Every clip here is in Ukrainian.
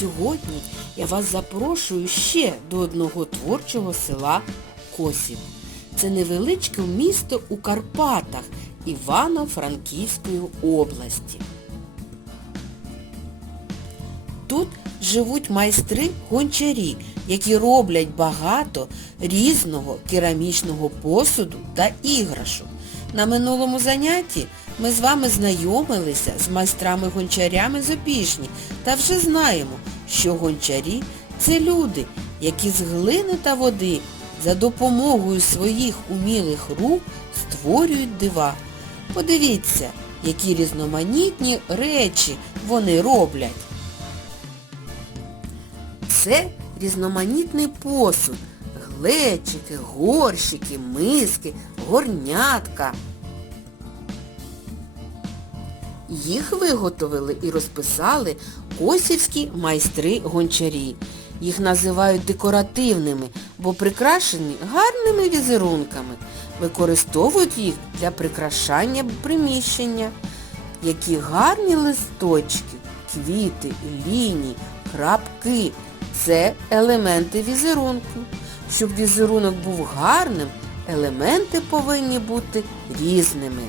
Сьогодні я вас запрошую ще до одного творчого села Косів. Це невеличке місто у Карпатах Івано-Франківської області. Тут живуть майстри-гончарі, які роблять багато різного керамічного посуду та іграшок. На минулому занятті ми з вами знайомилися з майстрами-гончарями з Опішні та вже знаємо, що гончарі – це люди, які з глини та води за допомогою своїх умілих рук створюють дива. Подивіться, які різноманітні речі вони роблять. Це різноманітний посуд. Глечики, горщики, миски, горнятка. Їх виготовили і розписали косівські майстри-гончарі. Їх називають декоративними, бо прикрашені гарними візерунками. Використовують їх для прикрашання приміщення. Які гарні листочки, квіти, лінії, крапки. Це елементи візерунку. Щоб візерунок був гарним, елементи повинні бути різними.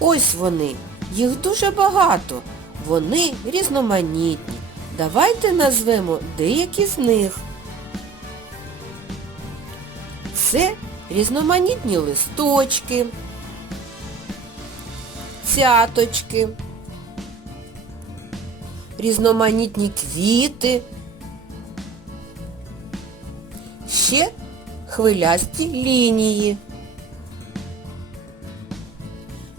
Ось вони. Їх дуже багато. Вони різноманітні. Давайте назвемо деякі з них. Це різноманітні листочки, цяточки, різноманітні квіти, ще хвилясті лінії.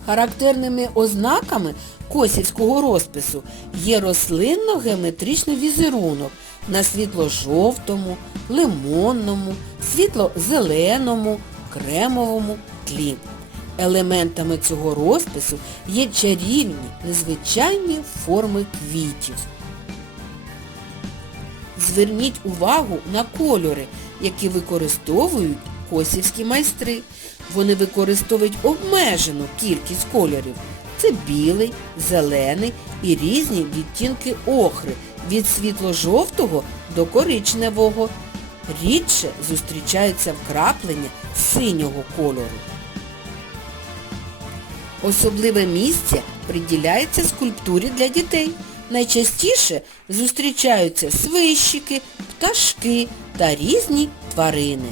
Характерними ознаками косівського розпису є рослинно-геометричний візерунок на світло-жовтому, лимонному, світло-зеленому, кремовому тлі. Елементами цього розпису є чарівні, незвичайні форми квітів. Зверніть увагу на кольори, які використовують косівські майстри. Вони використовують обмежену кількість кольорів. Це білий, зелений і різні відтінки охри від світло-жовтого до коричневого. Рідше зустрічаються вкраплення синього кольору. Особливе місце приділяється скульптурі для дітей. Найчастіше зустрічаються свищики, пташки та різні тварини.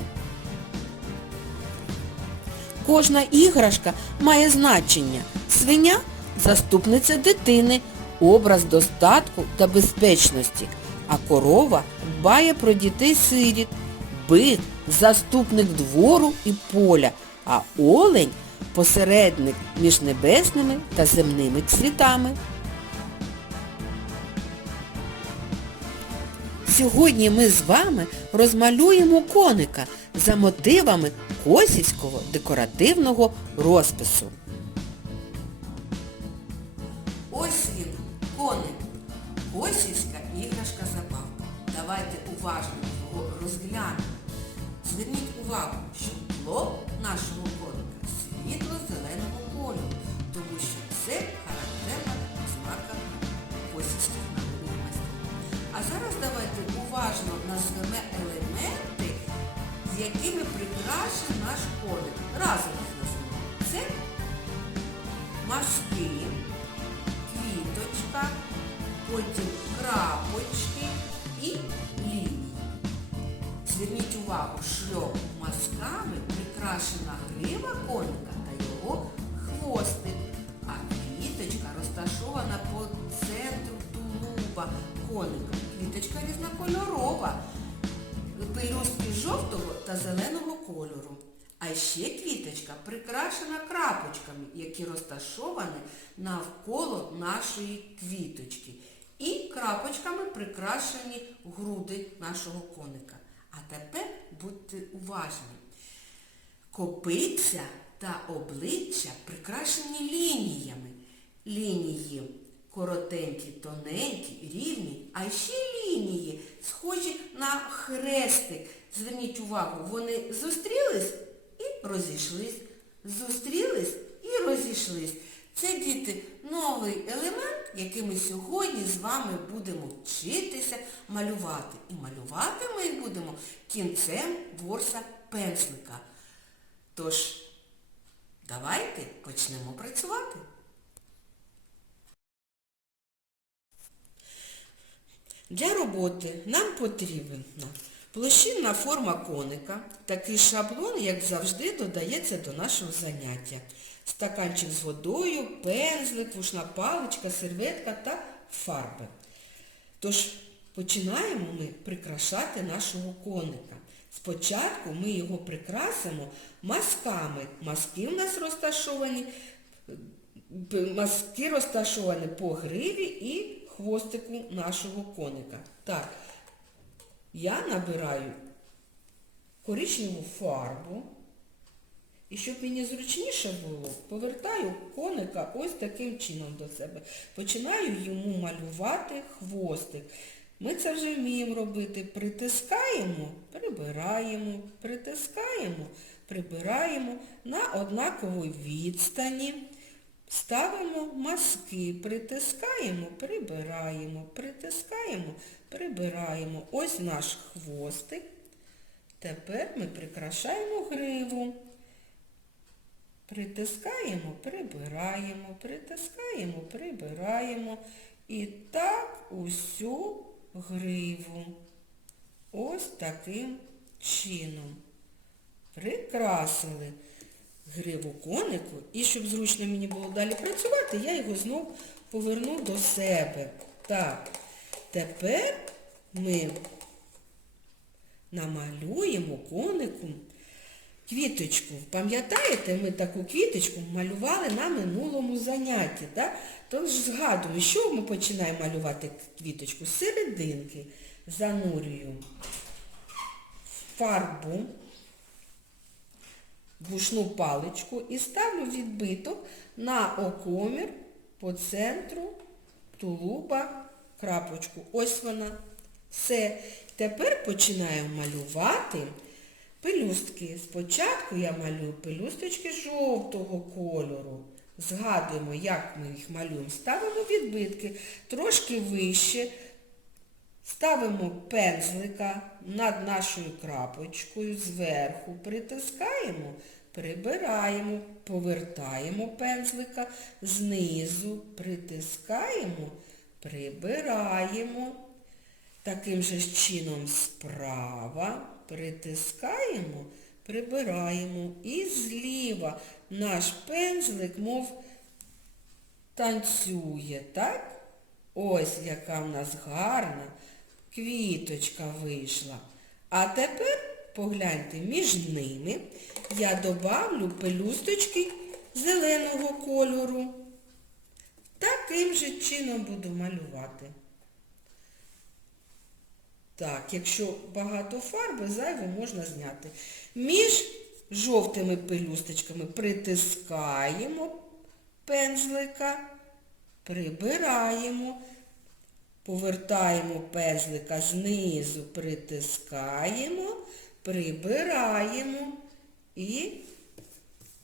Кожна іграшка має значення. Свиня заступниця дитини, образ достатку та безпечності, а корова дбає про дітей-сиріт, бик заступник двору і поля, а олень посередник між небесними та земними світами. Сьогодні ми з вами розмалюємо коника за мотивами косівського декоративного розпису. Ось він, коник. Косівська іграшка забавка. Давайте уважно його розглянемо. Зверніть увагу, що тло Увагу, що мазками прикрашена грива коника та його хвостик, а квіточка розташована по центру тулуба коника. Квіточка різнокольорова, пелюстки жовтого та зеленого кольору. А ще квіточка прикрашена крапочками, які розташовані навколо нашої квіточки. І крапочками прикрашені груди нашого коника. А тепер будьте уважні. Копиця та обличчя прикрашені лініями. Лінії коротенькі, тоненькі, рівні, а ще лінії, схожі на хрестик. Зверніть увагу, вони зустрілись і розійшлись. Зустрілись і розійшлись. Це, діти, новий який ми сьогодні з вами будемо вчитися малювати. І малювати ми їх будемо кінцем ворса пензлика. Тож, давайте почнемо працювати. Для роботи нам потрібна площинна форма коника. Такий шаблон, як завжди, додається до нашого заняття. Стаканчик з водою, пензлик, вушна паличка, серветка та фарби. Тож починаємо ми прикрашати нашого коника. Спочатку ми його прикрасимо мазками. Мазки у нас розташовані, мазки розташовані по гриві і хвостику нашого коника. Так, я набираю коричневу фарбу. І щоб мені зручніше було, повертаю коника ось таким чином до себе. Починаю йому малювати хвостик. Ми це вже вміємо робити. Притискаємо, прибираємо, притискаємо, прибираємо на однаковій відстані. Ставимо мазки, притискаємо, прибираємо, притискаємо, прибираємо. Ось наш хвостик. Тепер ми прикрашаємо гриву. Притискаємо, прибираємо, притискаємо, прибираємо. І так усю гриву. Ось таким чином. Прикрасили гриву конику. І щоб зручно мені було далі працювати, я його знов поверну до себе. Так, тепер ми намалюємо конику квіточку. Пам'ятаєте, ми таку квіточку малювали на минулому занятті. Так? Тож згадую, що ми починаємо малювати квіточку? З серединки занурюю фарбу, вушну паличку і ставлю відбиток на окомір по центру тулуба крапочку. Ось вона. Все. Тепер починаю малювати пелюстки. Спочатку я малюю пелюсточки жовтого кольору. Згадуємо, як ми їх малюємо. Ставимо відбитки трошки вище. Ставимо пензлика над нашою крапочкою, зверху притискаємо, прибираємо, повертаємо пензлика, знизу притискаємо, прибираємо. Таким же чином справа притискаємо, прибираємо. І зліва наш пензлик, мов танцює, так? Ось яка в нас гарна квіточка вийшла. А тепер, погляньте, між ними я добавлю пелюсточки зеленого кольору. Таким же чином буду малювати. Так, якщо багато фарби, зайву можна зняти. Між жовтими пелюсточками притискаємо пензлика, прибираємо, повертаємо пензлика знизу, притискаємо, прибираємо і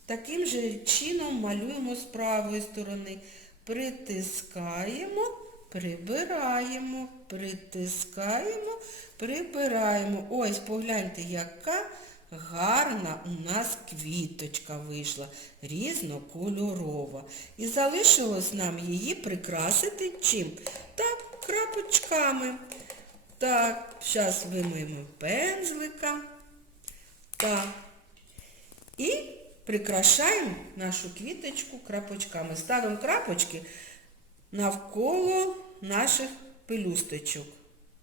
таким же чином малюємо з правої сторони. Притискаємо, прибираємо, притискаємо, прибираємо. Ось, погляньте, яка гарна у нас квіточка вийшла, різнокольорова. І залишилось нам її прикрасити чим? Так, крапочками. Так, зараз вимиємо пензлика. Так. І прикрашаємо нашу квіточку крапочками. Ставимо крапочки навколо наших пелюсточок.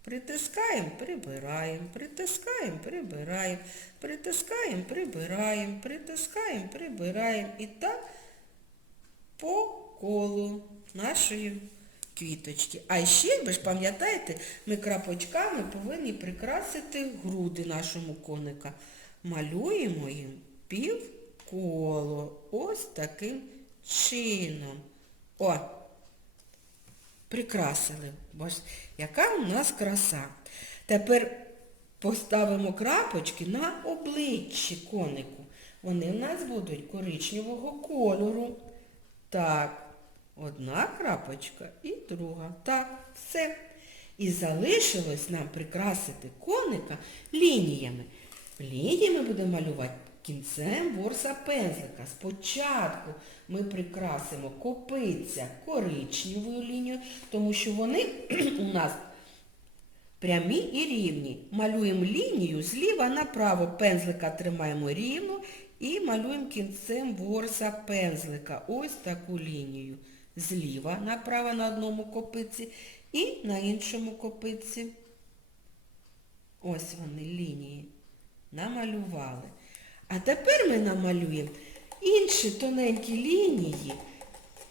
Притискаємо, прибираємо, притискаємо, прибираємо, притискаємо, прибираємо, притискаємо, прибираємо. І так по колу нашої квіточки. А ще, ви ж пам'ятаєте, ми крапочками повинні прикрасити груди нашому коника. Малюємо їм півколо. Ось таким чином. О! прикрасили. Бач, яка у нас краса. Тепер поставимо крапочки на обличчі конику. Вони в нас будуть коричневого кольору. Так, одна крапочка і друга. Так, все. І залишилось нам прикрасити коника лініями. Лінії ми будемо малювати кінцем ворса пензлика. Спочатку ми прикрасимо копиця коричневою лінією, тому що вони у нас прямі і рівні. Малюємо лінію зліва направо, пензлика тримаємо рівно і малюємо кінцем ворса пензлика. Ось таку лінію. Зліва направо на одному копиці і на іншому копиці. Ось вони лінії. Намалювали. А тепер ми намалюємо інші тоненькі лінії,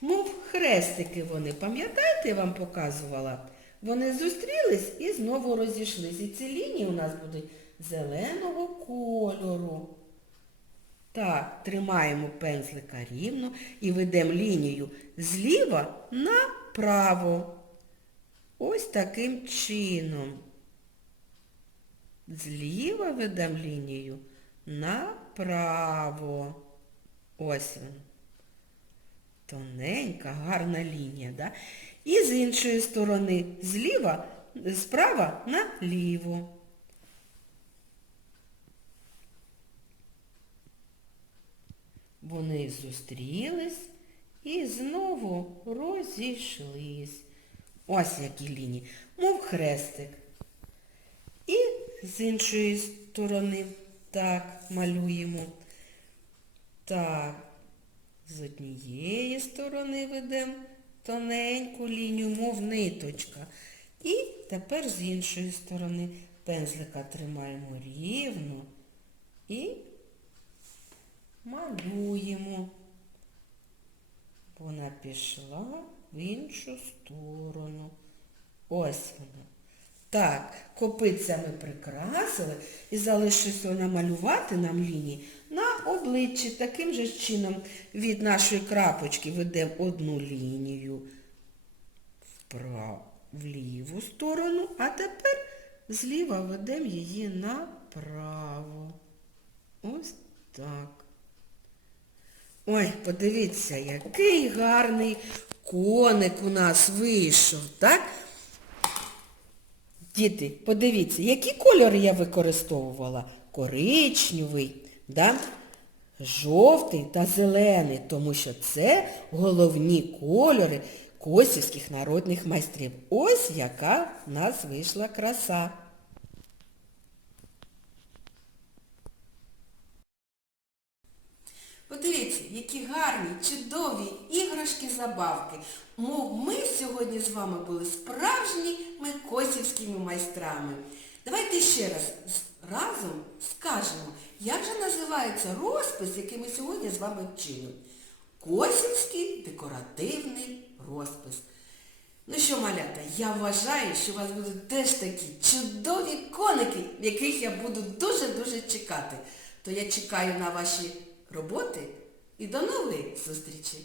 мов хрестики вони. Пам'ятаєте, я вам показувала? Вони зустрілись і знову розійшлись. І ці лінії у нас будуть зеленого кольору. Так, тримаємо пензлика рівно і ведемо лінію зліва направо. Ось таким чином. Зліва ведемо лінію направо. Ось вона. Тоненька, гарна лінія, да? І з іншої сторони зліва, справа наліво. Вони зустрілись і знову розійшлись. Ось які лінії, мов хрестик. І з іншої сторони так малюємо. Так, з однієї сторони ведемо тоненьку лінію, мов ниточка. І тепер з іншої сторони пензлика тримаємо рівно і малюємо. Вона пішла в іншу сторону. Ось вона. Так, копицями прикрасили і залишилося намалювати нам лінії на обличчі. Таким же чином від нашої крапочки ведемо одну лінію вправо, в ліву сторону, а тепер зліва ведемо її направо. Ось так. Ой, подивіться, який гарний коник у нас вийшов, так? Діти, подивіться, які кольори я використовувала? Коричневий, да? жовтий та зелений, тому що це головні кольори косівських народних майстрів. Ось яка в нас вийшла краса. Подивіться, які гарні, чудові іграшки-забавки. Мов ми сьогодні з вами були справжніми косівськими майстрами. Давайте ще раз разом скажемо, як же називається розпис, який ми сьогодні з вами вчили. Косівський декоративний розпис. Ну що, малята, я вважаю, що у вас будуть теж такі чудові коники, яких я буду дуже-дуже чекати. То я чекаю на ваші роботи і до нової зустрічі!